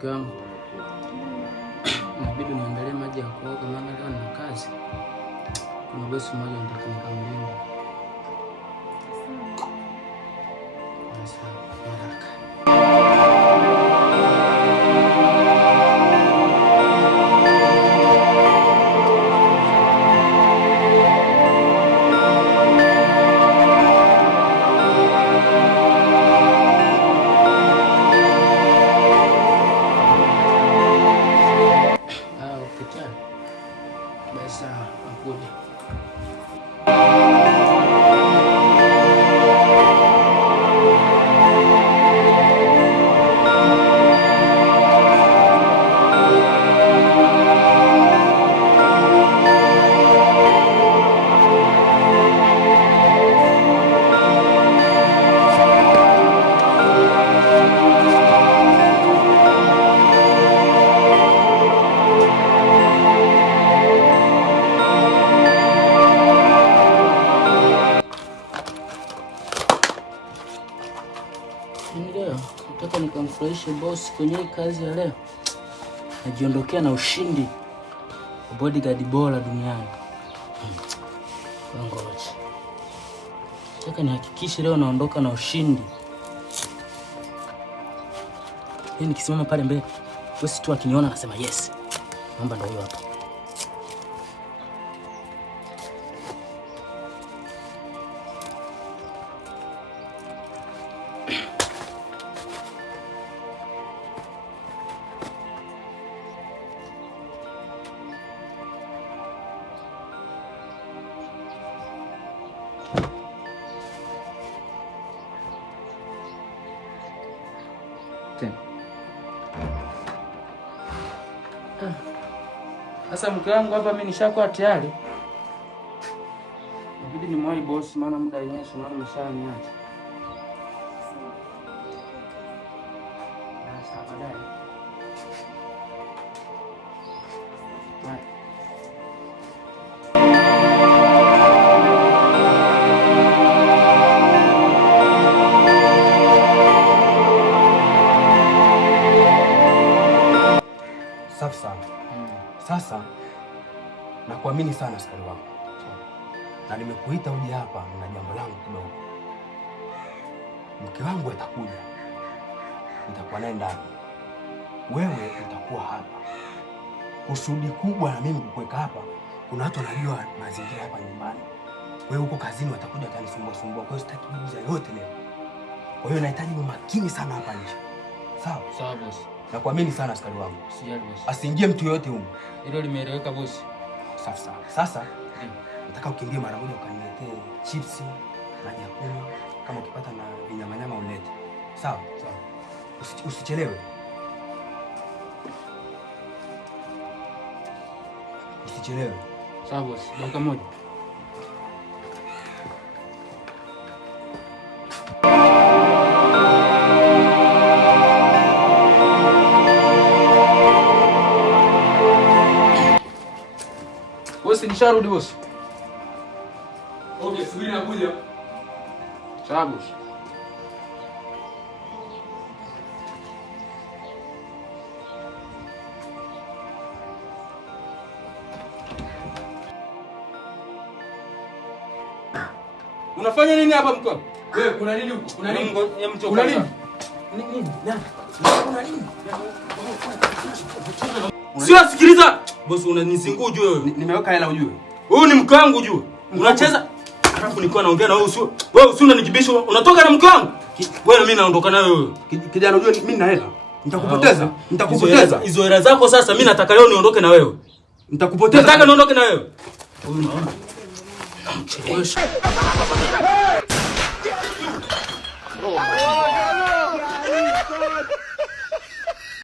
Mke wangu, inabidi niandalie maji ya kuoga maana leo nina kazi. Kuna bosi mmoja nataka nikamlinda. Sasa haraka. Nataka nikamfurahishe boss kwenye kazi ya leo. Najiondokea na ushindi. Bodyguard bora duniani. Ngoja. Nataka nihakikishe leo naondoka na ushindi. Yeye nikisimama pale mbele, boss tu akiniona anasema yes. Naomba ndio huyo hapa. Sasa mke wangu hapa mimi nishakuwa tayari. Inabidi nimwahi boss maana muda wenyewe maana umeshaniacha. Sasa baadaye. Safi sana. Sasa nakuamini sana askari wangu. Na nimekuita uje hapa na jambo langu kidogo. Mke wangu atakuja. Nitakuwa naye ndani. Wewe utakuwa hapa. Kusudi kubwa na mimi kukuweka hapa, kuna watu wanajua mazingira hapa nyumbani. Wewe uko kazini watakuja kanisumbua. Kwa hiyo sitaki kuuza yote leo. Kwa hiyo nahitaji umakini sana hapa nje. Sawa? Sawa boss. Nakuamini sana askari wangu. Sijali boss. Asiingie mtu yote huko. Hilo limeeleweka boss. Safi sana. Sasa nataka ukimbie mara moja ukaniletee chips, maji ya kunywa, kama ukipata na vinyamanyama ulete. Sawa? Sawa. Usichelewe. Usichelewe. Sawa boss. Dakika moja. Bosi nisharudi bosi. Okay, subiri nakuja. Sawa bosi. Unafanya nini hapa mko? Wewe kuna nini huko? Kuna nini? Kuna nini? Nini? Kuna nini? Sio, sikiliza. Bosi unanizingu ujue wewe. Nimeweka hela ujue. Huyu ni mke wangu ujue. Unacheza. Alafu nilikuwa naongea na wewe usio. Wewe usio unanijibisha. Unatoka na mke wangu. Wewe mimi naondoka na wewe. Kijana ujue mimi na hela. Nitakupoteza. Nitakupoteza. Hizo hela zako sasa mimi nataka leo niondoke na wewe. Nitakupoteza. Nataka niondoke na wewe. Huyu ni